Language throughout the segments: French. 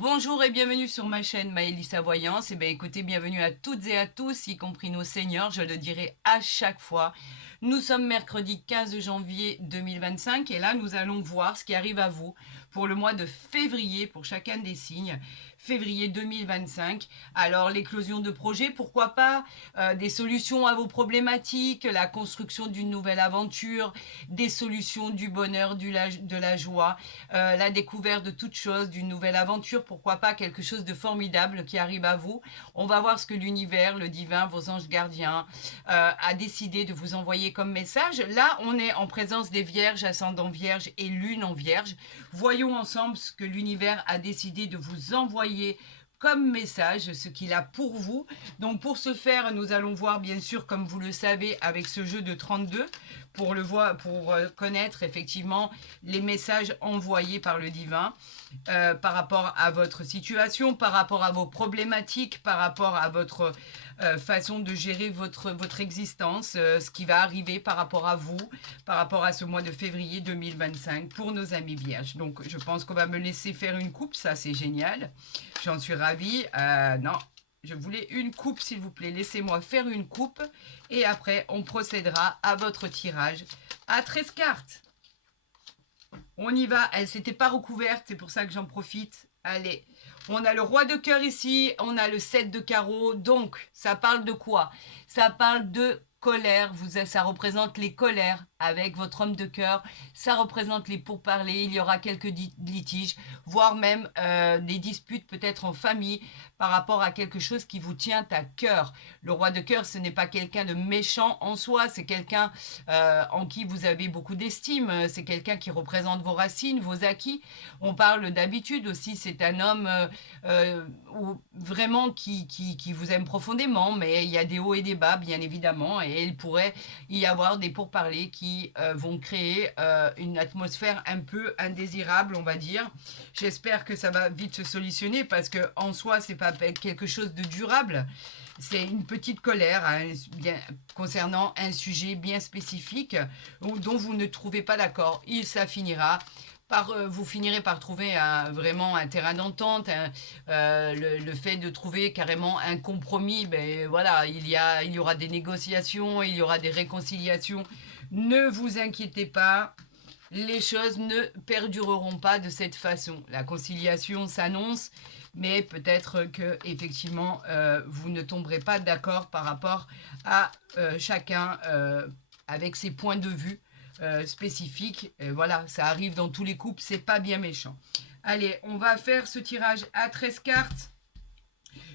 Bonjour et bienvenue sur ma chaîne Maëlissa Voyance. Et bien écoutez, bienvenue à toutes et à tous, y compris nos seniors, je le dirai à chaque fois. Nous sommes mercredi 15 janvier 2025 et là nous allons voir ce qui arrive à vous pour le mois de février, pour chacun des signes. Février 2025. Alors l'éclosion de projets, pourquoi pas, des solutions à vos problématiques, la construction d'une nouvelle aventure, des solutions du bonheur, de la joie, la découverte de toute chose, d'une nouvelle aventure, pourquoi pas quelque chose de formidable qui arrive à vous. On va voir ce que l'univers, le divin, vos anges gardiens a décidé de vous envoyer comme message. Là, on est en présence des vierges, ascendant vierge et lune en vierge. Voyons ensemble ce que l'univers a décidé de vous envoyer comme message, ce qu'il a pour vous. Donc pour ce faire, nous allons voir bien sûr, comme vous le savez, avec ce jeu de 32, pour connaître effectivement les messages envoyés par le divin par rapport à votre situation, par rapport à vos problématiques, par rapport à votre façon de gérer votre existence, ce qui va arriver par rapport à vous, par rapport à ce mois de février 2025 pour nos amis vierges. Donc je pense qu'on va me laisser faire une coupe, ça c'est génial, j'en suis ravie. Non, je voulais une coupe s'il vous plaît, laissez-moi faire une coupe et après on procédera à votre tirage à 13 cartes. On y va, elle s'était pas recouverte, c'est pour ça que j'en profite. Allez, on a le roi de cœur ici, on a le 7 de carreau, donc ça parle de quoi? Ça parle de colère, ça représente les colères avec votre homme de cœur, ça représente les pourparlers, il y aura quelques litiges, voire même des disputes peut-être en famille par rapport à quelque chose qui vous tient à cœur. Le roi de cœur, ce n'est pas quelqu'un de méchant en soi, c'est quelqu'un en qui vous avez beaucoup d'estime, c'est quelqu'un qui représente vos racines, vos acquis. On parle d'habitude aussi, c'est un homme vraiment qui vous aime profondément, mais il y a des hauts et des bas bien évidemment, et il pourrait y avoir des pourparlers qui vont créer une atmosphère un peu indésirable, on va dire. J'espère que ça va vite se solutionner parce que en soi c'est pas quelque chose de durable. C'est une petite colère hein, concernant un sujet bien spécifique dont vous ne trouvez pas d'accord. Ça finira vous finirez par trouver vraiment un terrain d'entente, le fait de trouver carrément un compromis. Ben voilà, il y aura des négociations, il y aura des réconciliations. Ne vous inquiétez pas, les choses ne perdureront pas de cette façon. La conciliation s'annonce, mais peut-être que effectivement vous ne tomberez pas d'accord par rapport à chacun avec ses points de vue spécifiques. Voilà, ça arrive dans tous les couples, c'est pas bien méchant. Allez, on va faire ce tirage à 13 cartes.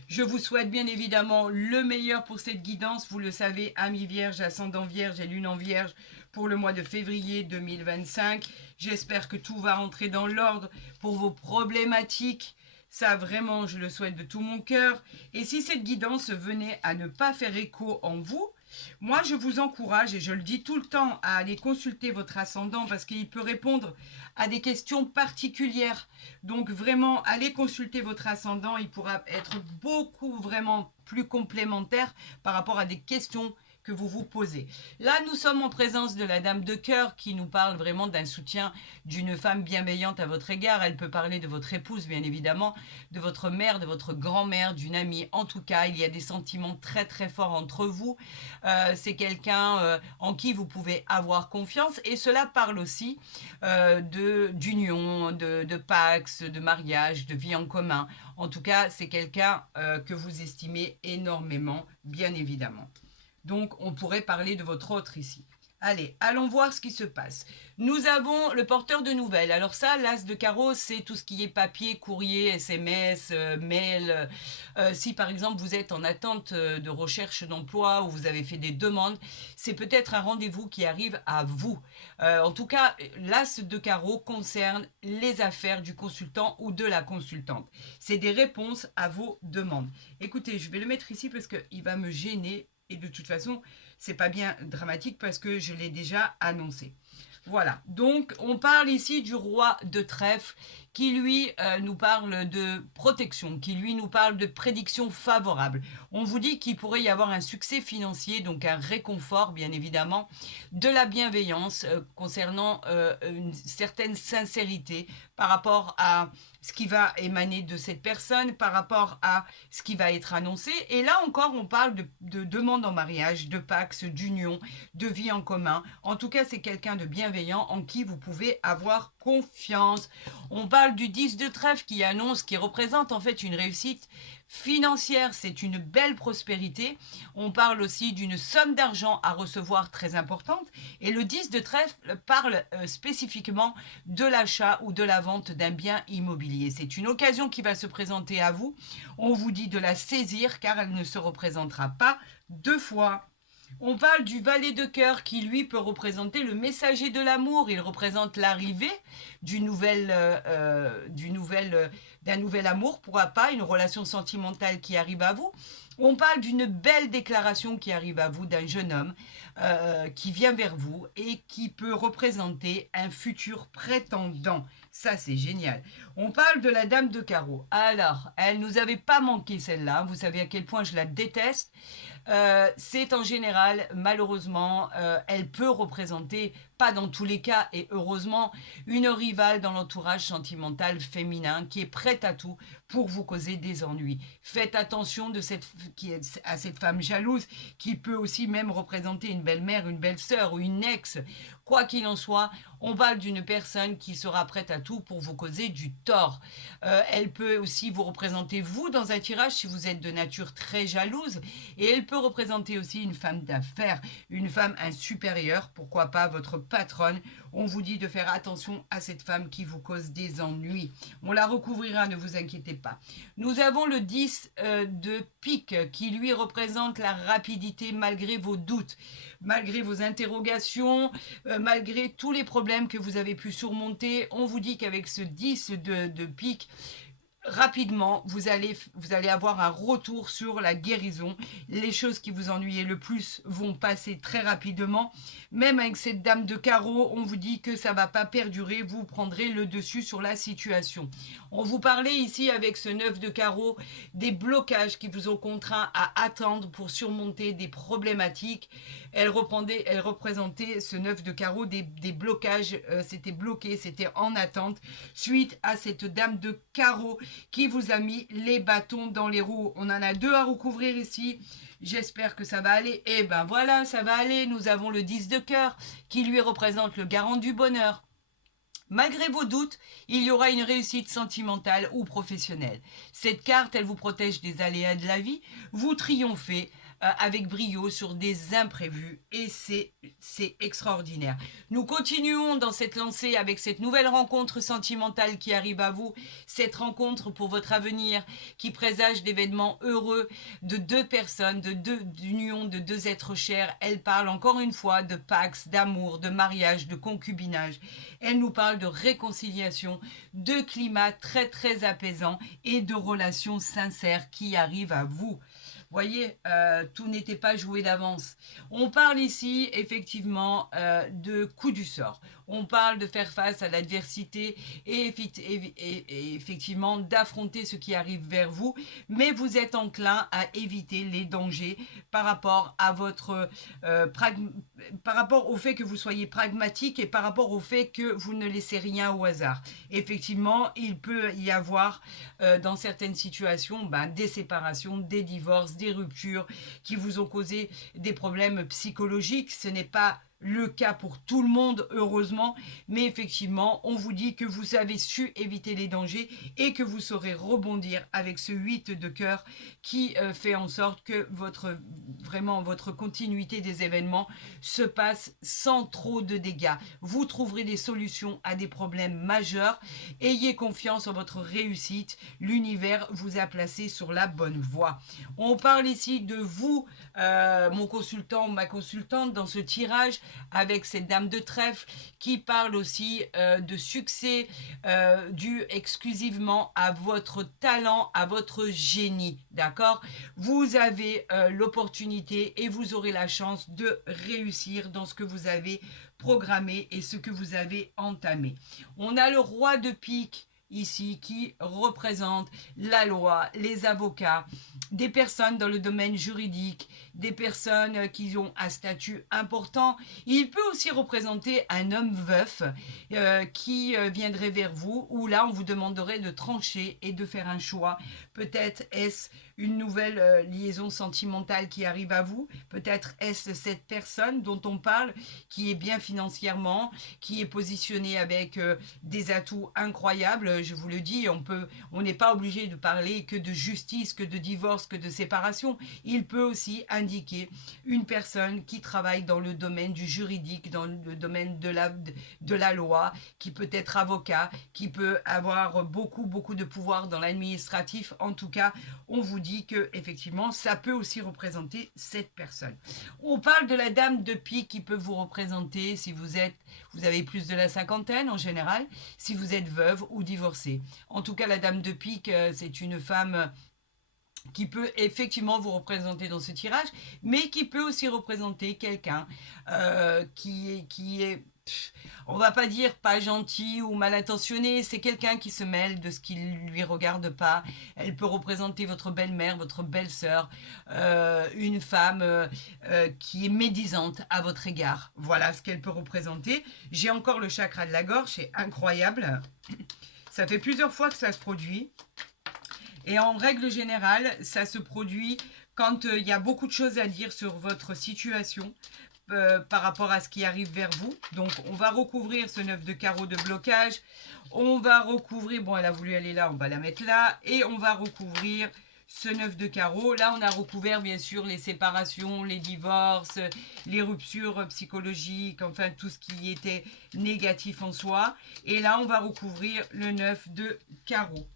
Je vous souhaite bien évidemment le meilleur pour cette guidance. Vous le savez, amis vierges, ascendant vierge et lune en vierge pour le mois de février 2025. J'espère que tout va rentrer dans l'ordre pour vos problématiques. Ça, vraiment, je le souhaite de tout mon cœur. Et si cette guidance venait à ne pas faire écho en vous, moi, je vous encourage, et je le dis tout le temps, à aller consulter votre ascendant parce qu'il peut répondre à des questions particulières. Donc, vraiment, allez consulter votre ascendant. Il pourra être beaucoup, vraiment plus complémentaire par rapport à des questions que vous vous posez. Là, nous sommes en présence de la dame de cœur qui nous parle vraiment d'un soutien d'une femme bienveillante à votre égard. Elle peut parler de votre épouse, bien évidemment, de votre mère, de votre grand-mère, d'une amie. En tout cas, il y a des sentiments très très forts entre vous. C'est quelqu'un en qui vous pouvez avoir confiance et cela parle aussi d'union, de pax, de mariage, de vie en commun. En tout cas, c'est quelqu'un que vous estimez énormément, bien évidemment. Donc, on pourrait parler de votre autre ici. Allez, allons voir ce qui se passe. Nous avons le porteur de nouvelles. Alors ça, l'as de carreau, c'est tout ce qui est papier, courrier, SMS, mail. Si par exemple vous êtes en attente de recherche d'emploi ou vous avez fait des demandes, c'est peut-être un rendez-vous qui arrive à vous. En tout cas, l'as de carreau concerne les affaires du consultant ou de la consultante. C'est des réponses à vos demandes. Écoutez, je vais le mettre ici parce qu'il va me gêner. Et de toute façon, c'est pas bien dramatique parce que je l'ai déjà annoncé. Voilà, donc on parle ici du roi de trèfle qui lui nous parle de protection, qui lui nous parle de prédiction favorable. On vous dit qu'il pourrait y avoir un succès financier, donc un réconfort bien évidemment, de la bienveillance concernant une certaine sincérité par rapport à ce qui va émaner de cette personne, par rapport à ce qui va être annoncé. Et là encore, on parle de demande en mariage, de pax, d'union, de vie en commun. En tout cas, c'est quelqu'un de bienveillant en qui vous pouvez avoir confiance. On parle du 10 de trèfle qui annonce, qui représente en fait une réussite financière, c'est une belle prospérité. On parle aussi d'une somme d'argent à recevoir très importante. Et le 10 de trèfle parle spécifiquement de l'achat ou de la vente d'un bien immobilier. C'est une occasion qui va se présenter à vous. On vous dit de la saisir car elle ne se représentera pas deux fois. On parle du valet de cœur qui, lui, peut représenter le messager de l'amour. Il représente l'arrivée d'un nouvel amour, pourquoi pas, une relation sentimentale qui arrive à vous. On parle d'une belle déclaration qui arrive à vous d'un jeune homme qui vient vers vous et qui peut représenter un futur prétendant. Ça, c'est génial. On parle de la dame de carreau. Alors, elle nous avait pas manqué celle-là. Vous savez à quel point je la déteste. C'est en général, malheureusement, elle peut représenter, pas dans tous les cas, et heureusement, une rivale dans l'entourage sentimental féminin qui est prête à tout pour vous causer des ennuis. Faites attention à cette femme jalouse qui peut aussi même représenter une belle-mère, une belle-sœur ou une ex. Quoi qu'il en soit, on parle d'une personne qui sera prête à tout pour vous causer du tort. Elle peut aussi vous représenter vous dans un tirage si vous êtes de nature très jalouse. Et elle peut représenter aussi une femme d'affaires, une femme, un supérieur, pourquoi pas votre patronne. On vous dit de faire attention à cette femme qui vous cause des ennuis. On la recouvrira, ne vous inquiétez pas. Nous avons le 10 de pique qui lui représente la rapidité malgré vos doutes, malgré vos interrogations, malgré tous les problèmes que vous avez pu surmonter. On vous dit qu'avec ce 10 de pique, rapidement, vous allez avoir un retour sur la guérison. Les choses qui vous ennuyaient le plus vont passer très rapidement. Même avec cette dame de carreau, on vous dit que ça ne va pas perdurer. Vous prendrez le dessus sur la situation. On vous parlait ici avec ce 9 de carreau des blocages qui vous ont contraint à attendre pour surmonter des problématiques. Elle représentait ce 9 de carreau des blocages. C'était bloqué, c'était en attente suite à cette dame de carreau qui vous a mis les bâtons dans les roues. On en a deux à recouvrir ici. J'espère que ça va aller. Et ben voilà, ça va aller. Nous avons le 10 de cœur qui lui représente le garant du bonheur. Malgré vos doutes, il y aura une réussite sentimentale ou professionnelle. Cette carte, elle vous protège des aléas de la vie. Vous triomphez avec brio sur des imprévus et c'est extraordinaire. Nous continuons dans cette lancée avec cette nouvelle rencontre sentimentale qui arrive à vous, cette rencontre pour votre avenir qui présage d'événements heureux de deux personnes, d'union de deux êtres chers. Elle parle encore une fois de pax, d'amour, de mariage, de concubinage. Elle nous parle de réconciliation, de climat très très apaisant et de relations sincères qui arrivent à vous. Voyez, tout n'était pas joué d'avance. On parle ici effectivement de coup du sort. On parle de faire face à l'adversité et effectivement d'affronter ce qui arrive vers vous, mais vous êtes enclin à éviter les dangers par rapport à par rapport au fait que vous soyez pragmatique et par rapport au fait que vous ne laissez rien au hasard. Effectivement, il peut y avoir dans certaines situations des séparations, des divorces, des ruptures qui vous ont causé des problèmes psychologiques. Ce n'est pas le cas pour tout le monde, heureusement, mais effectivement, on vous dit que vous avez su éviter les dangers et que vous saurez rebondir avec ce 8 de cœur qui fait en sorte que votre continuité des événements se passe sans trop de dégâts. Vous trouverez des solutions à des problèmes majeurs. Ayez confiance en votre réussite. L'univers vous a placé sur la bonne voie. On parle ici de vous, mon consultant ou ma consultante, dans ce tirage avec cette dame de trèfle qui parle aussi de succès dû exclusivement à votre talent, à votre génie, d'accord? Vous avez l'opportunité et vous aurez la chance de réussir dans ce que vous avez programmé et ce que vous avez entamé. On a le roi de pique ici qui représentent la loi, les avocats, des personnes dans le domaine juridique, des personnes qui ont un statut important. Il peut aussi représenter un homme veuf qui viendrait vers vous, où là on vous demanderait de trancher et de faire un choix. Peut-être est-ce une nouvelle liaison sentimentale qui arrive à vous, peut-être est-ce cette personne dont on parle qui est bien financièrement, qui est positionnée avec des atouts incroyables. Je vous le dis, on n'est pas obligé de parler que de justice, que de divorce, que de séparation. Il peut aussi indiquer une personne qui travaille dans le domaine du juridique, dans le domaine de la loi, qui peut être avocat, qui peut avoir beaucoup de pouvoir dans l'administratif. En tout cas, on vous dit que effectivement, ça peut aussi représenter cette personne. On parle de la dame de pique qui peut vous représenter si vous avez plus de la cinquantaine en général, si vous êtes veuve ou divorcée. En tout cas, la dame de pique, c'est une femme qui peut effectivement vous représenter dans ce tirage, mais qui peut aussi représenter quelqu'un qui est on va pas dire pas gentil ou mal intentionné, c'est quelqu'un qui se mêle de ce qui lui regarde pas. Elle peut représenter votre belle-mère, votre belle-sœur, une femme qui est médisante à votre égard. Voilà ce qu'elle peut représenter. J'ai encore le chakra de la gorge, c'est incroyable. Ça fait plusieurs fois que ça se produit. Et en règle générale, ça se produit quand il y a beaucoup de choses à dire sur votre situation par rapport à ce qui arrive vers vous. Donc, on va recouvrir ce 9 de carreau de blocage. On va recouvrir, bon, elle a voulu aller là, on va la mettre là. Et on va recouvrir ce 9 de carreau. Là, on a recouvert, bien sûr, les séparations, les divorces, les ruptures psychologiques, enfin, tout ce qui était négatif en soi. Et là, on va recouvrir le 9 de carreau.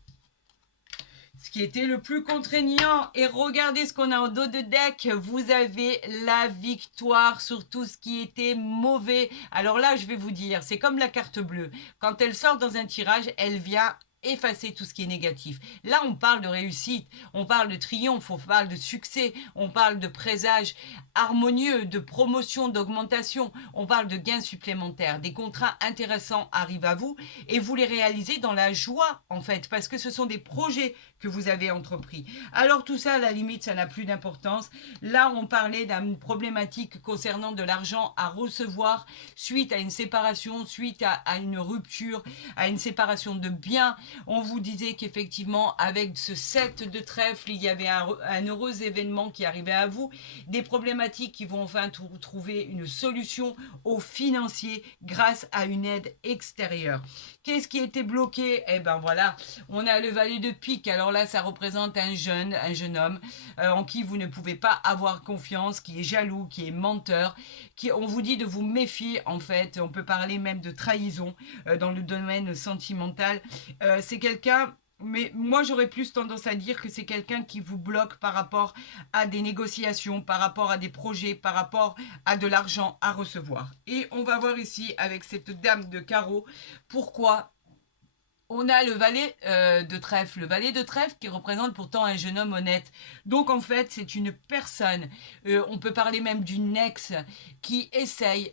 Ce qui était le plus contraignant. Et regardez ce qu'on a en dos de deck. Vous avez la victoire sur tout ce qui était mauvais. Alors là, je vais vous dire, c'est comme la carte bleue. Quand elle sort dans un tirage, elle vient effacer tout ce qui est négatif. Là, on parle de réussite, on parle de triomphe, on parle de succès, on parle de présage harmonieux, de promotion, d'augmentation, on parle de gains supplémentaires. Des contrats intéressants arrivent à vous et vous les réalisez dans la joie, en fait, parce que ce sont des projets que vous avez entrepris. Alors tout ça, à la limite, ça n'a plus d'importance. Là, on parlait d'une problématique concernant de l'argent à recevoir suite à une séparation, suite à une rupture, à une séparation de biens. On vous disait qu'effectivement, avec ce 7 de trèfle, il y avait un heureux événement qui arrivait à vous, des problématiques qui vont enfin trouver une solution aux financiers grâce à une aide extérieure. Qu'est-ce qui était bloqué? Eh ben voilà, on a le valet de pique. Alors là, ça représente un jeune homme en qui vous ne pouvez pas avoir confiance, qui est jaloux, qui est menteur, on vous dit de vous méfier en fait. On peut parler même de trahison dans le domaine sentimental. C'est quelqu'un... Mais moi, j'aurais plus tendance à dire que c'est quelqu'un qui vous bloque par rapport à des négociations, par rapport à des projets, par rapport à de l'argent à recevoir. Et on va voir ici, avec cette dame de carreau, pourquoi on a le valet de trèfle. Le valet de trèfle qui représente pourtant un jeune homme honnête. Donc en fait, c'est une personne, on peut parler même d'une ex, qui essaye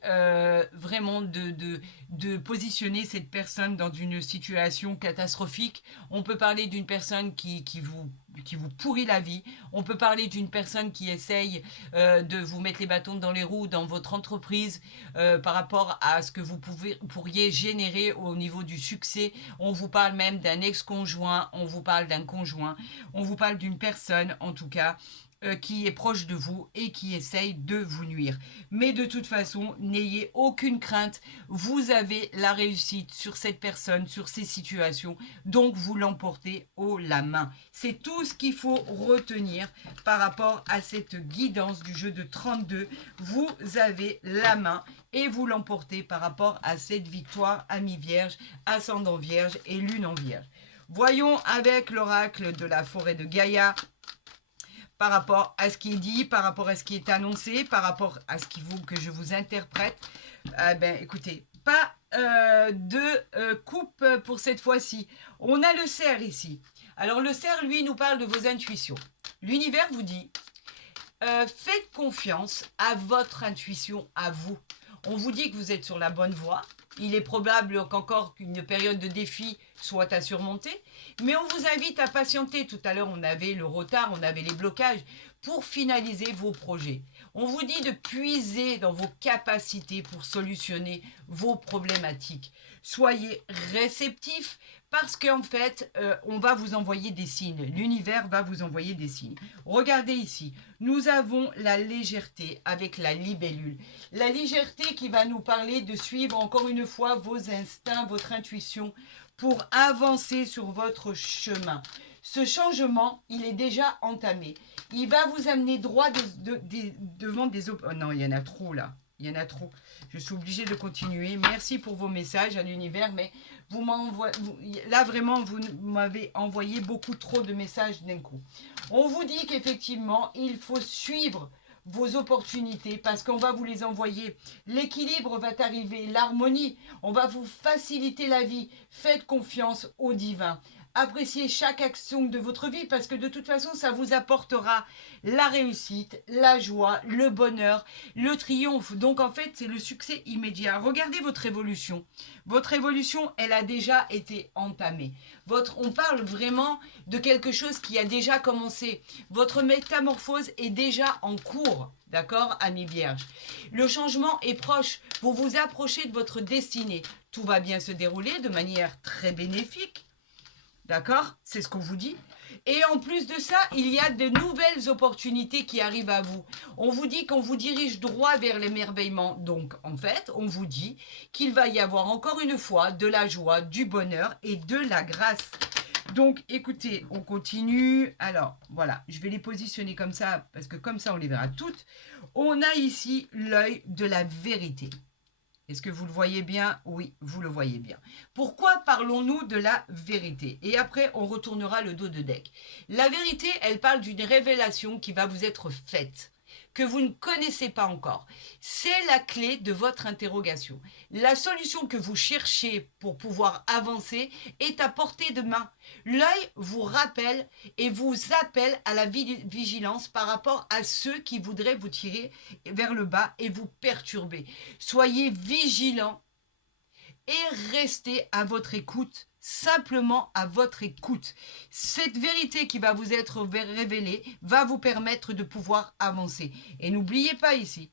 vraiment de positionner cette personne dans une situation catastrophique. On peut parler d'une personne qui vous pourrit la vie. On peut parler d'une personne qui essaye de vous mettre les bâtons dans les roues dans votre entreprise par rapport à ce que vous pourriez générer au niveau du succès. On vous parle même d'un ex-conjoint, on vous parle d'un conjoint, on vous parle d'une personne en tout cas qui est proche de vous et qui essaye de vous nuire. Mais de toute façon, n'ayez aucune crainte. Vous avez la réussite sur cette personne, sur ces situations. Donc, vous l'emportez haut la main. C'est tout ce qu'il faut retenir par rapport à cette guidance du jeu de 32. Vous avez la main et vous l'emportez par rapport à cette victoire ami vierge, ascendant vierge et lune en vierge. Voyons avec l'oracle de la forêt de Gaïa par rapport à ce qui est dit, par rapport à ce qui est annoncé, par rapport à ce qu'il faut que je vous interprète. Écoutez, pas de coupe pour cette fois-ci. On a le cerf ici. Alors le cerf, lui, nous parle de vos intuitions. L'univers vous dit, faites confiance à votre intuition, à vous. On vous dit que vous êtes sur la bonne voie. Il est probable qu'encore qu'une période de défi soit à surmonter. Mais on vous invite à patienter. Tout à l'heure, on avait le retard, on avait les blocages pour finaliser vos projets. On vous dit de puiser dans vos capacités pour solutionner vos problématiques. Soyez réceptifs parce qu'en fait, on va vous envoyer des signes. L'univers va vous envoyer des signes. Regardez ici, nous avons la légèreté avec la libellule. La légèreté qui va nous parler de suivre encore une fois vos instincts, votre intuition pour avancer sur votre chemin. Ce changement, il est déjà entamé. Il va vous amener droit devant des... Oh non, il y en a trop là. Il y en a trop. Je suis obligée de continuer. Merci pour vos messages à l'univers, mais vous m'envoyez... Là, vraiment, vous m'avez envoyé beaucoup trop de messages d'un coup. On vous dit qu'effectivement, il faut suivre vos opportunités parce qu'on va vous les envoyer. L'équilibre va arriver, l'harmonie. On va vous faciliter la vie. Faites confiance au divin. Appréciez chaque action de votre vie parce que de toute façon, ça vous apportera la réussite, la joie, le bonheur, le triomphe. Donc en fait, c'est le succès immédiat. Regardez votre évolution. Votre évolution, elle a déjà été entamée. On parle vraiment de quelque chose qui a déjà commencé. Votre métamorphose est déjà en cours. D'accord, amis vierges? Le changement est proche. Vous vous approchez de votre destinée. Tout va bien se dérouler de manière très bénéfique. D'accord? C'est ce qu'on vous dit. Et en plus de ça, il y a de nouvelles opportunités qui arrivent à vous. On vous dit qu'on vous dirige droit vers l'émerveillement. Donc, en fait, on vous dit qu'il va y avoir encore une fois de la joie, du bonheur et de la grâce. Donc, écoutez, on continue. Alors, voilà, je vais les positionner comme ça, parce que comme ça, on les verra toutes. On a ici l'œil de la vérité. Est-ce que vous le voyez bien? Oui, vous le voyez bien. Pourquoi parlons-nous de la vérité? Et après, on retournera le dos de deck. La vérité, elle parle d'une révélation qui va vous être faite, que vous ne connaissez pas encore. C'est la clé de votre interrogation. La solution que vous cherchez pour pouvoir avancer est à portée de main. L'œil vous rappelle et vous appelle à la vigilance par rapport à ceux qui voudraient vous tirer vers le bas et vous perturber. Soyez vigilants et restez à votre écoute, simplement à votre écoute. Cette vérité qui va vous être révélée va vous permettre de pouvoir avancer. Et n'oubliez pas ici,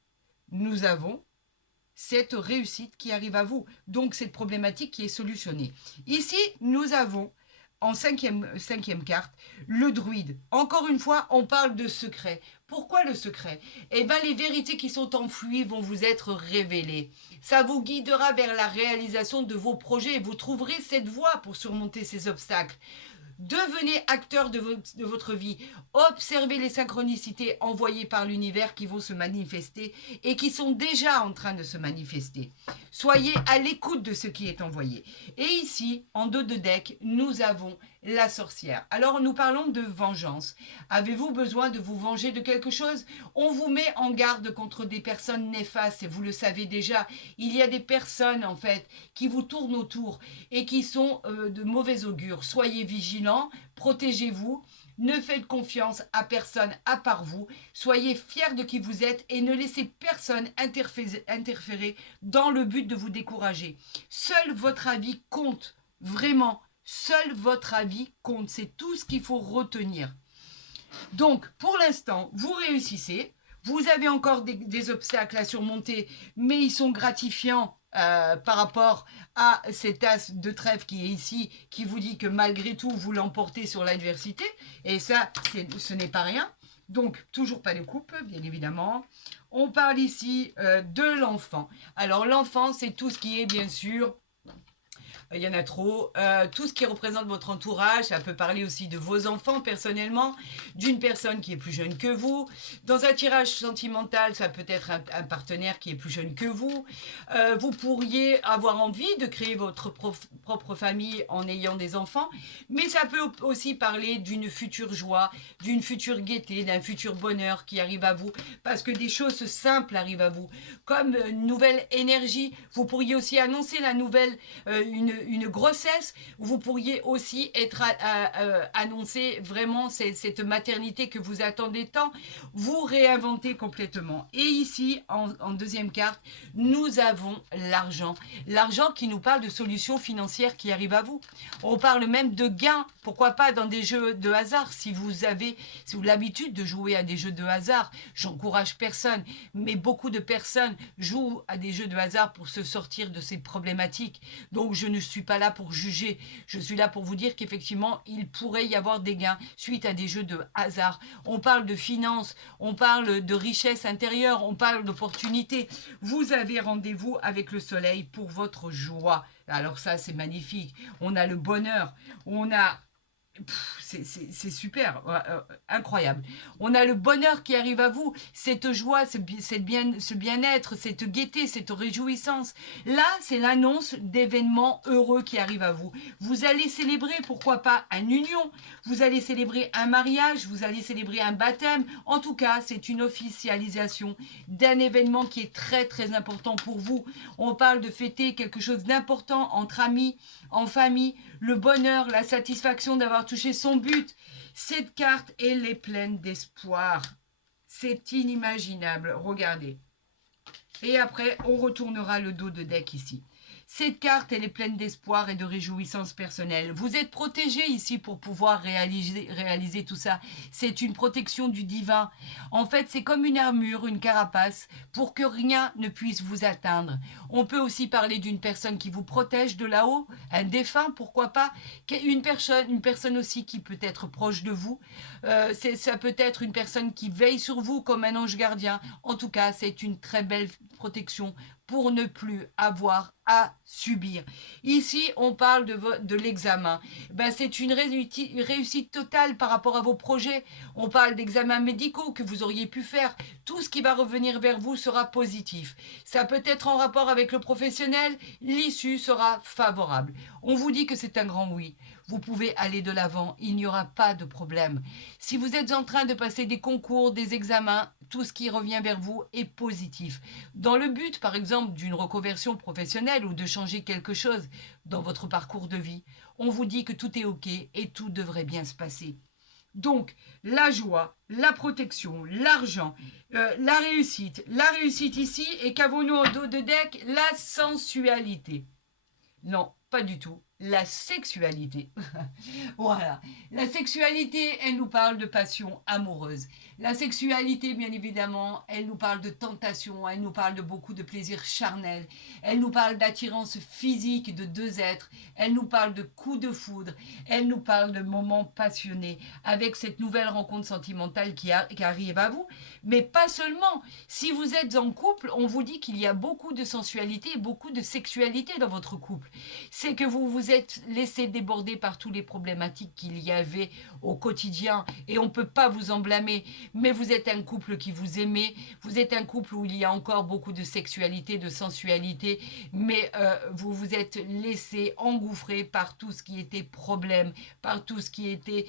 nous avons cette réussite qui arrive à vous. Donc, cette problématique qui est solutionnée. Ici, nous avons en cinquième carte, le druide. Encore une fois, on parle de secret. Pourquoi le secret? Eh bien, les vérités qui sont enfouies vont vous être révélées. Ça vous guidera vers la réalisation de vos projets et vous trouverez cette voie pour surmonter ces obstacles. Devenez acteur de votre vie. Observez les synchronicités envoyées par l'univers qui vont se manifester et qui sont déjà en train de se manifester. Soyez à l'écoute de ce qui est envoyé. Et ici, en dos de deck, nous avons la sorcière. Alors, nous parlons de vengeance. Avez-vous besoin de vous venger de quelque chose? On vous met en garde contre des personnes néfastes et vous le savez déjà. Il y a des personnes, en fait, qui vous tournent autour et qui sont de mauvais augure. Soyez vigilants, protégez-vous. Ne faites confiance à personne à part vous. Soyez fiers de qui vous êtes et ne laissez personne interférer dans le but de vous décourager. Seul votre avis compte, vraiment. Seul votre avis compte. C'est tout ce qu'il faut retenir. Donc, pour l'instant, vous réussissez. Vous avez encore des obstacles à surmonter, mais ils sont gratifiants par rapport à cet as de trèfle qui est ici, qui vous dit que malgré tout, vous l'emportez sur l'adversité. Et ça, ce n'est pas rien. Donc, toujours pas de coupe, bien évidemment. On parle ici de l'enfant. Alors, l'enfant, c'est tout ce qui est, bien sûr... Il y en a trop. Tout ce qui représente votre entourage, ça peut parler aussi de vos enfants personnellement, d'une personne qui est plus jeune que vous. Dans un tirage sentimental, ça peut être un partenaire qui est plus jeune que vous. Vous pourriez avoir envie de créer votre propre famille en ayant des enfants, mais ça peut aussi parler d'une future joie, d'une future gaieté, d'un futur bonheur qui arrive à vous, parce que des choses simples arrivent à vous. Comme une nouvelle énergie, vous pourriez aussi annoncer la nouvelle, une grossesse, vous pourriez aussi être annoncé vraiment cette maternité que vous attendez tant, vous réinventez complètement. Et ici, en deuxième carte, nous avons l'argent. L'argent qui nous parle de solutions financières qui arrivent à vous. On parle même de gains, pourquoi pas dans des jeux de hasard. Si vous avez l'habitude de jouer à des jeux de hasard, j'encourage personne, mais beaucoup de personnes jouent à des jeux de hasard pour se sortir de ces problématiques. Donc je ne suis pas là pour juger, je suis là pour vous dire qu'effectivement, il pourrait y avoir des gains suite à des jeux de hasard. On parle de finances, on parle de richesse intérieure, on parle d'opportunités. Vous avez rendez-vous avec le soleil pour votre joie. Alors ça, c'est magnifique. On a le bonheur, on a... C'est super, incroyable. On a le bonheur qui arrive à vous, cette joie, ce bien-être, cette gaieté, cette réjouissance. Là, c'est l'annonce d'événements heureux qui arrivent à vous. Vous allez célébrer, pourquoi pas, une union. Vous allez célébrer un mariage, vous allez célébrer un baptême. En tout cas, c'est une officialisation d'un événement qui est très, très important pour vous. On parle de fêter quelque chose d'important entre amis, en famille, le bonheur, la satisfaction d'avoir touché son but. Cette carte, elle est pleine d'espoir. C'est inimaginable. Regardez. Et après, on retournera le dos de deck ici. Cette carte, elle est pleine d'espoir et de réjouissance personnelle. Vous êtes protégé ici pour pouvoir réaliser tout ça. C'est une protection du divin. En fait, c'est comme une armure, une carapace, pour que rien ne puisse vous atteindre. On peut aussi parler d'une personne qui vous protège de là-haut, un défunt, pourquoi pas, une personne aussi qui peut être proche de vous. Ça peut être une personne qui veille sur vous comme un ange gardien. En tout cas, c'est une très belle protection pour ne plus avoir à subir. Ici, on parle de l'examen. Ben, c'est une réussite totale par rapport à vos projets. On parle d'examens médicaux que vous auriez pu faire. Tout ce qui va revenir vers vous sera positif. Ça peut être en rapport avec le professionnel. L'issue sera favorable. On vous dit que c'est un grand oui. Vous pouvez aller de l'avant. Il n'y aura pas de problème. Si vous êtes en train de passer des concours, des examens, tout ce qui revient vers vous est positif. Dans le but, par exemple, d'une reconversion professionnelle ou de changer quelque chose dans votre parcours de vie, on vous dit que tout est OK et tout devrait bien se passer. Donc, la joie, la protection, l'argent, la réussite. La réussite ici, et qu'avons-nous en dos de deck? La sensualité. Non, pas du tout. La sexualité. Voilà. La sexualité, elle nous parle de passion amoureuse. La sexualité, bien évidemment, elle nous parle de tentation, elle nous parle de beaucoup de plaisir charnel, elle nous parle d'attirance physique de deux êtres, elle nous parle de coups de foudre, elle nous parle de moments passionnés avec cette nouvelle rencontre sentimentale qui arrive à vous. Mais pas seulement. Si vous êtes en couple, on vous dit qu'il y a beaucoup de sensualité et beaucoup de sexualité dans votre couple. C'est que vous vous êtes laissé déborder par toutes les problématiques qu'il y avait au quotidien et on ne peut pas vous en blâmer. Mais vous êtes un couple qui vous aimez, vous êtes un couple où il y a encore beaucoup de sexualité, de sensualité, mais vous vous êtes laissé engouffrer par tout ce qui était problème, par tout ce qui était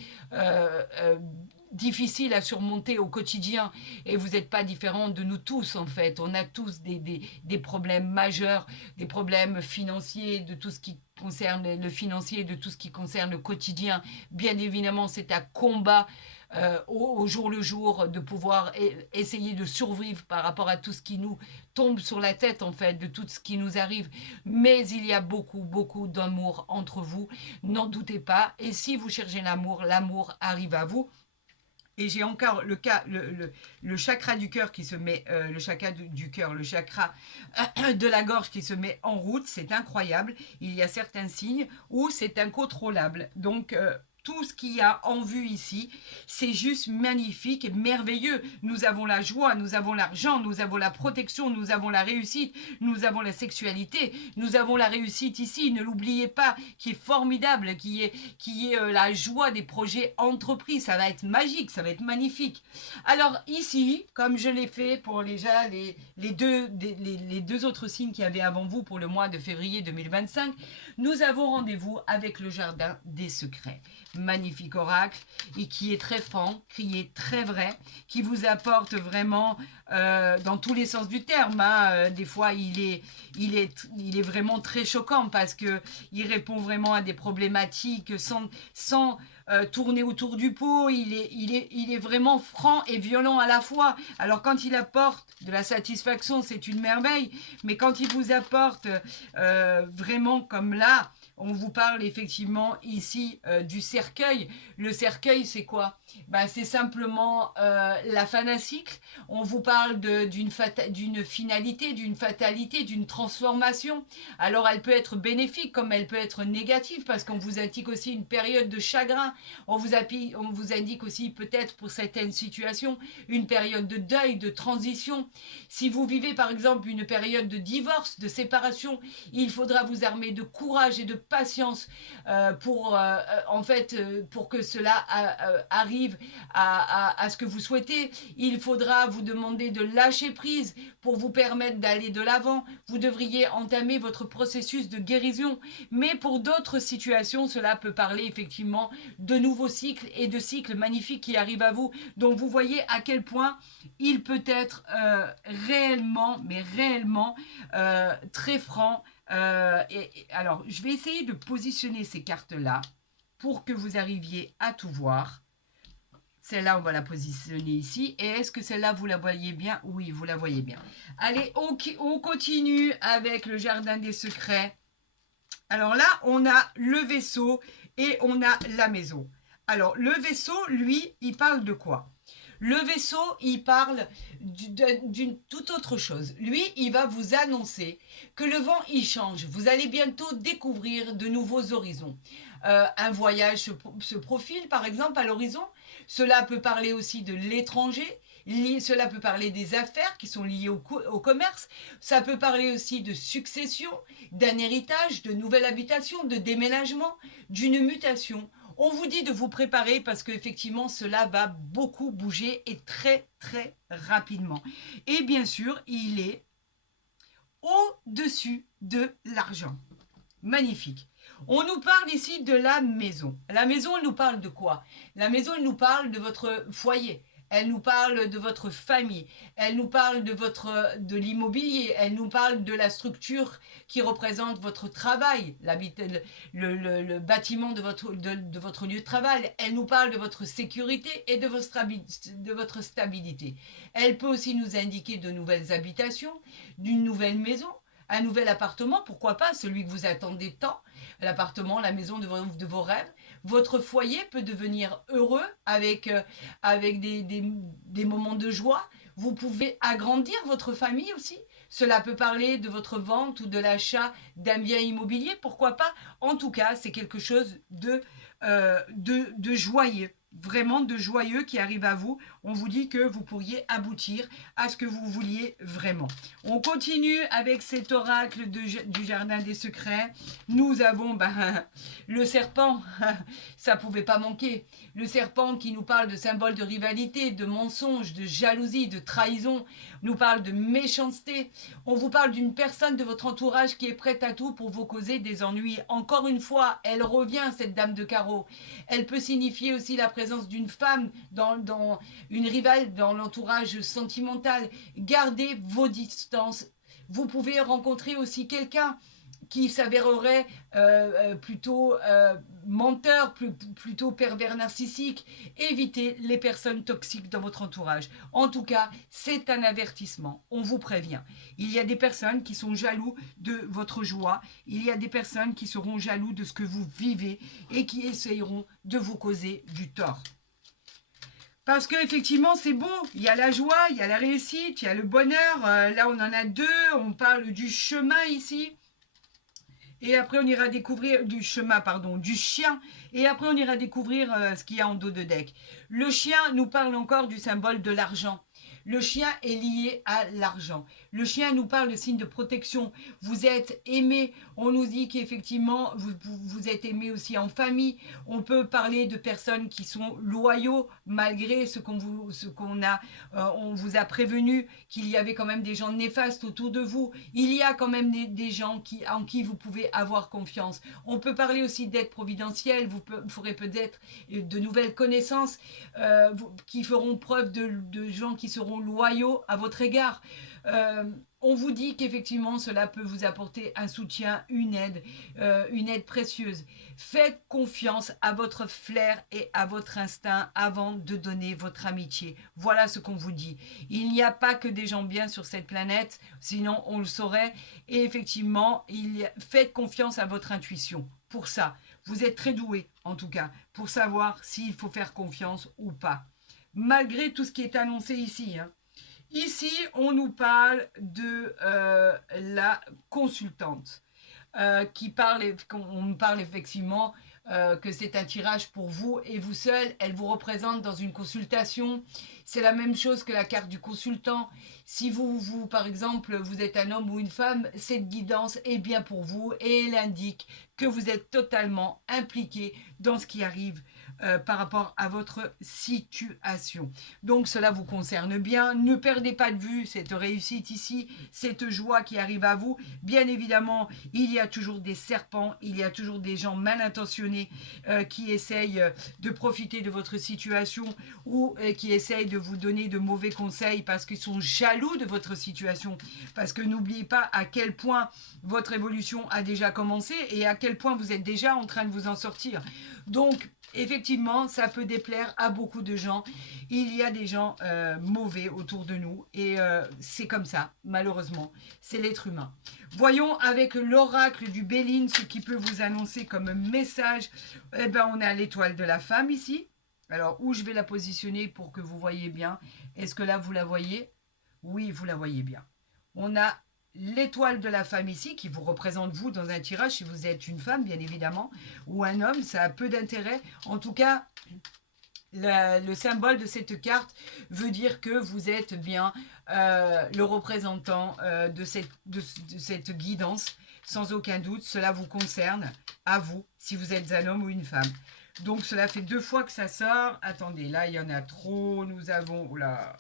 difficile à surmonter au quotidien. Et vous n'êtes pas différent de nous tous, en fait. On a tous des problèmes majeurs, des problèmes financiers, de tout ce qui concerne le financier, de tout ce qui concerne le quotidien. Bien évidemment, c'est un combat au jour le jour, de pouvoir essayer de survivre par rapport à tout ce qui nous tombe sur la tête, en fait, de tout ce qui nous arrive. Mais il y a beaucoup, beaucoup d'amour entre vous, n'en doutez pas. Et si vous cherchez l'amour, l'amour arrive à vous. Et j'ai encore le chakra du cœur qui se met, le chakra du cœur, le chakra de la gorge qui se met en route. C'est incroyable. Il y a certains signes où c'est incontrôlable. Donc, tout ce qu'il y a en vue ici, c'est juste magnifique et merveilleux. Nous avons la joie, nous avons l'argent, nous avons la protection, nous avons la réussite, nous avons la sexualité, nous avons la réussite ici, ne l'oubliez pas, qui est formidable, qui est la joie des projets entrepris. Ça va être magique, ça va être magnifique. Alors ici, comme je l'ai fait pour déjà les deux autres signes qu'il y avait avant vous pour le mois de février 2025, nous avons rendez-vous avec le jardin des secrets. magnifique oracle, et qui est très franc, qui est très vrai, qui vous apporte vraiment dans tous les sens du terme. Hein. Des fois, il est vraiment très choquant parce qu'il répond vraiment à des problématiques sans tourner autour du pot. Il est vraiment franc et violent à la fois. Alors, quand il apporte de la satisfaction, c'est une merveille. Mais quand il vous apporte vraiment comme là, on vous parle effectivement ici du cercueil. Le cercueil, c'est quoi? C'est simplement la fin d'un cycle. On vous parle d'une finalité, d'une fatalité, d'une transformation. Alors, elle peut être bénéfique comme elle peut être négative parce qu'on vous indique aussi une période de chagrin. On vous indique aussi peut-être pour certaines situations une période de deuil, de transition. Si vous vivez par exemple une période de divorce, de séparation, il faudra vous armer de courage et de patience pour que cela arrive à ce que vous souhaitez. Il faudra vous demander de lâcher prise pour vous permettre d'aller de l'avant. Vous devriez entamer votre processus de guérison. Mais pour d'autres situations, cela peut parler effectivement de nouveaux cycles et de cycles magnifiques qui arrivent à vous. Donc vous voyez à quel point il peut être réellement très franc. Alors, je vais essayer de positionner ces cartes-là pour que vous arriviez à tout voir. Celle-là, on va la positionner ici. Et est-ce que celle-là, vous la voyez bien? Oui, vous la voyez bien. Allez, on continue avec le jardin des secrets. Alors là, on a le vaisseau et on a la maison. Alors, le vaisseau, lui, il parle de quoi? Le vaisseau, il parle d'une toute autre chose. Lui, il va vous annoncer que le vent, il change. Vous allez bientôt découvrir de nouveaux horizons. Un voyage se profile, par exemple, à l'horizon. Cela peut parler aussi de l'étranger. Cela peut parler des affaires qui sont liées au commerce. Ça peut parler aussi de succession, d'un héritage, de nouvelle habitation, de déménagement, d'une mutation. On vous dit de vous préparer parce qu'effectivement, cela va beaucoup bouger et très, très rapidement. Et bien sûr, il est au-dessus de l'argent. Magnifique. On nous parle ici de la maison. La maison, elle nous parle de quoi? La maison, elle nous parle de votre foyer. Elle nous parle de votre famille. Elle nous parle de l'immobilier. Elle nous parle de la structure qui représente votre travail, le bâtiment de votre lieu de travail. Elle nous parle de votre sécurité et de votre stabilité. Elle peut aussi nous indiquer de nouvelles habitations, d'une nouvelle maison, un nouvel appartement, pourquoi pas, celui que vous attendez tant, l'appartement, la maison de vos rêves. Votre foyer peut devenir heureux avec des moments de joie. Vous pouvez agrandir votre famille aussi. Cela peut parler de votre vente ou de l'achat d'un bien immobilier, pourquoi pas. En tout cas, c'est quelque chose de joyeux, vraiment de joyeux qui arrive à vous. On vous dit que vous pourriez aboutir à ce que vous vouliez vraiment. On continue avec cet oracle du jardin des secrets. Nous avons le serpent, ça pouvait pas manquer. Le serpent qui nous parle de symboles de rivalité, de mensonges, de jalousie, de trahison, nous parle de méchanceté. On vous parle d'une personne de votre entourage qui est prête à tout pour vous causer des ennuis. Encore une fois, elle revient, cette dame de carreau. Elle peut signifier aussi la présence d'une femme dans une rivale dans l'entourage sentimental. Gardez vos distances. Vous pouvez rencontrer aussi quelqu'un qui s'avérerait plutôt menteur, plutôt pervers narcissique. Évitez les personnes toxiques dans votre entourage. En tout cas, c'est un avertissement. On vous prévient. Il y a des personnes qui sont jaloux de votre joie. Il y a des personnes qui seront jaloux de ce que vous vivez et qui essayeront de vous causer du tort. Parce qu'effectivement, c'est beau. Il y a la joie, il y a la réussite, il y a le bonheur. Là, on en a deux. On parle du chemin ici. Et après, on ira découvrir du chien. Et après, on ira découvrir ce qu'il y a en dos de deck. Le chien nous parle encore du symbole de l'argent. Le chien est lié à l'argent. Le chien nous parle de signe de protection. Vous êtes aimé. On nous dit qu'effectivement, vous êtes aimé aussi en famille. On peut parler de personnes qui sont loyaux malgré ce qu'on a. On vous a prévenu qu'il y avait quand même des gens néfastes autour de vous. Il y a quand même des gens en qui vous pouvez avoir confiance. On peut parler aussi d'aide providentielle. Vous ferez peut-être de nouvelles connaissances qui feront preuve de gens qui seront loyaux à votre égard. On vous dit qu'effectivement cela peut vous apporter un soutien, une aide précieuse. Faites confiance à votre flair et à votre instinct avant de donner votre amitié. Voilà ce qu'on vous dit. Il n'y a pas que des gens bien sur cette planète, sinon on le saurait. Et effectivement, faites confiance à votre intuition. Pour ça, vous êtes très doué en tout cas pour savoir s'il faut faire confiance ou pas. Malgré tout ce qui est annoncé ici, hein. Ici, on nous parle de la consultante on me parle effectivement que c'est un tirage pour vous et vous seul. Elle vous représente dans une consultation. C'est la même chose que la carte du consultant. Si par exemple, vous êtes un homme ou une femme, cette guidance est bien pour vous et elle indique que vous êtes totalement impliqué dans ce qui arrive par rapport à votre situation. Donc cela vous concerne bien. Ne perdez pas de vue cette réussite ici, cette joie qui arrive à vous. Bien évidemment, il y a toujours des serpents, il y a toujours des gens mal intentionnés qui essayent de profiter de votre situation ou qui essayent de vous donner de mauvais conseils parce qu'ils sont jaloux de votre situation. Parce que n'oubliez pas à quel point votre évolution a déjà commencé et à quel point vous êtes déjà en train de vous en sortir. Donc, effectivement, ça peut déplaire à beaucoup de gens. Il y a des gens mauvais autour de nous et c'est comme ça, malheureusement. C'est l'être humain. Voyons avec l'oracle du Béline ce qui peut vous annoncer comme message. Eh ben, on a l'étoile de la femme ici. Alors, où je vais la positionner pour que vous voyez bien? Est-ce que là, vous la voyez? Oui, vous la voyez bien. On a l'étoile de la femme ici qui vous représente vous dans un tirage si vous êtes une femme bien évidemment ou un homme, ça a peu d'intérêt. En tout cas, le symbole de cette carte veut dire que vous êtes bien le représentant de cette guidance. Sans aucun doute, cela vous concerne à vous si vous êtes un homme ou une femme. Donc cela fait 2 fois que ça sort. Attendez, là il y en a trop. Nous avons... Oula.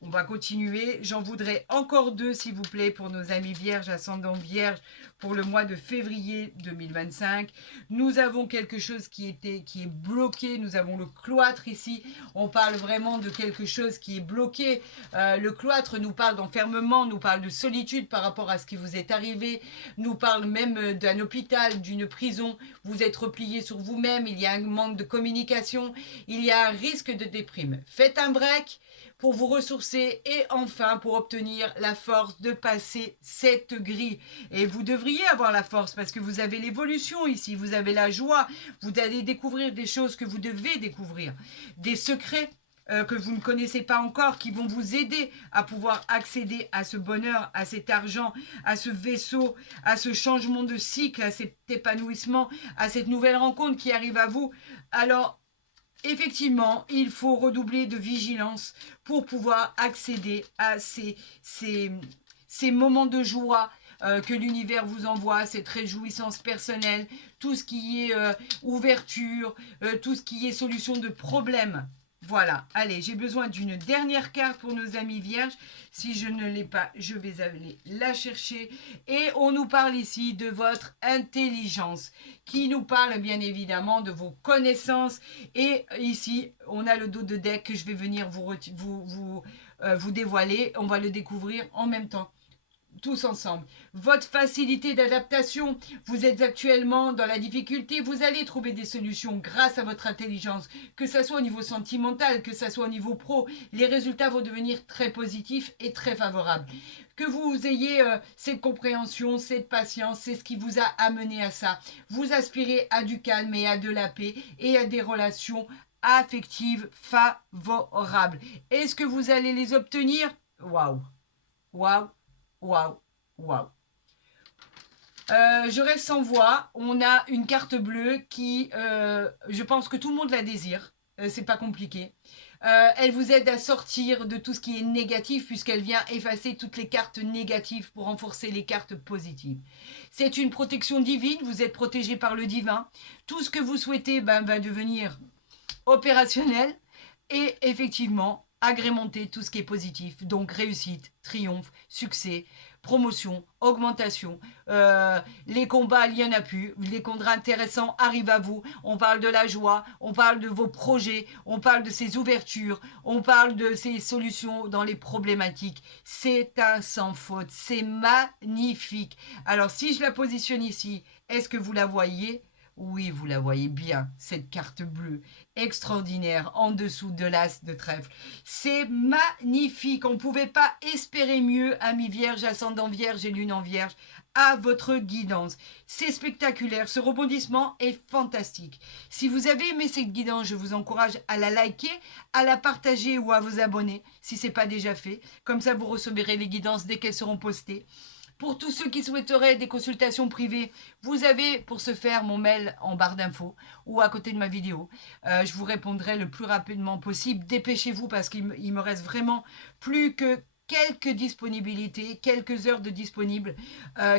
On va continuer. J'en voudrais encore 2, s'il vous plaît, pour nos amis vierges, ascendant vierge, pour le mois de février 2025. Nous avons quelque chose qui est bloqué. Nous avons le cloître ici. On parle vraiment de quelque chose qui est bloqué. Le cloître nous parle d'enfermement, nous parle de solitude par rapport à ce qui vous est arrivé, nous parle même d'un hôpital, d'une prison. Vous êtes replié sur vous-même. Il y a un manque de communication. Il y a un risque de déprime. Faites un break pour vous ressourcer et enfin pour obtenir la force de passer cette grille. Et vous devriez avoir la force parce que vous avez l'évolution ici, vous avez la joie, vous allez découvrir des choses que vous devez découvrir, des secrets que vous ne connaissez pas encore, qui vont vous aider à pouvoir accéder à ce bonheur, à cet argent, à ce vaisseau, à ce changement de cycle, à cet épanouissement, à cette nouvelle rencontre qui arrive à vous. Alors, effectivement, il faut redoubler de vigilance pour pouvoir accéder à ces moments de joie que l'univers vous envoie, cette réjouissance personnelle, tout ce qui est ouverture, tout ce qui est solution de problèmes. Voilà, allez, j'ai besoin d'une dernière carte pour nos amis vierges. Si je ne l'ai pas, je vais aller la chercher. Et on nous parle ici de votre intelligence, qui nous parle bien évidemment de vos connaissances. Et ici, on a le dos de deck que je vais venir vous dévoiler. On va le découvrir en même temps. Tous ensemble. Votre facilité d'adaptation, vous êtes actuellement dans la difficulté, vous allez trouver des solutions grâce à votre intelligence, que ce soit au niveau sentimental, que ce soit au niveau pro, les résultats vont devenir très positifs et très favorables. Que vous ayez cette compréhension, cette patience, c'est ce qui vous a amené à ça. Vous aspirez à du calme et à de la paix et à des relations affectives favorables. Est-ce que vous allez les obtenir? Waouh, waouh. Waouh, waouh. Je reste sans voix. On a une carte bleue qui, je pense que tout le monde la désire. c'est pas compliqué. Elle vous aide à sortir de tout ce qui est négatif puisqu'elle vient effacer toutes les cartes négatives pour renforcer les cartes positives. C'est une protection divine, vous êtes protégé par le divin. Tout ce que vous souhaitez va devenir opérationnel et effectivement agrémenter tout ce qui est positif. Donc réussite, triomphe, succès, promotion, augmentation. Les combats, il n'y en a plus. Les contrats intéressants arrivent à vous. On parle de la joie, on parle de vos projets, on parle de ces ouvertures, on parle de ces solutions dans les problématiques. C'est un sans faute, c'est magnifique. Alors si je la positionne ici, est-ce que vous la voyez ? Oui, vous la voyez bien, cette carte bleue extraordinaire en dessous de l'as de trèfle. C'est magnifique, on ne pouvait pas espérer mieux, amis vierge, ascendant vierge et lune en vierge, à votre guidance. C'est spectaculaire, ce rebondissement est fantastique. Si vous avez aimé cette guidance, je vous encourage à la liker, à la partager ou à vous abonner si ce n'est pas déjà fait. Comme ça, vous recevrez les guidances dès qu'elles seront postées. Pour tous ceux qui souhaiteraient des consultations privées, vous avez pour ce faire mon mail en barre d'infos ou à côté de ma vidéo. Je vous répondrai le plus rapidement possible. Dépêchez-vous parce qu'il me reste vraiment plus que quelques disponibilités, quelques heures de disponibles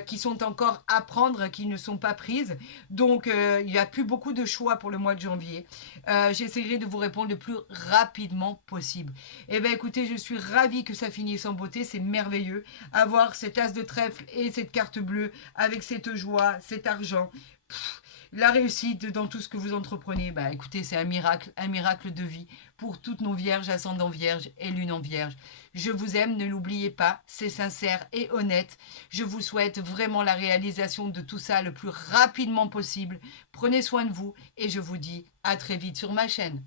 qui sont encore à prendre, qui ne sont pas prises. Donc, il n'y a plus beaucoup de choix pour le mois de janvier. J'essaierai de vous répondre le plus rapidement possible. Eh bien, écoutez, je suis ravie que ça finisse en beauté. C'est merveilleux. Avoir cet as de trèfle et cette carte bleue avec cette joie, cet argent. La réussite dans tout ce que vous entreprenez, écoutez, c'est un miracle de vie pour toutes nos vierges, ascendants vierges et lune en vierge. Je vous aime, ne l'oubliez pas, c'est sincère et honnête. Je vous souhaite vraiment la réalisation de tout ça le plus rapidement possible. Prenez soin de vous et je vous dis à très vite sur ma chaîne.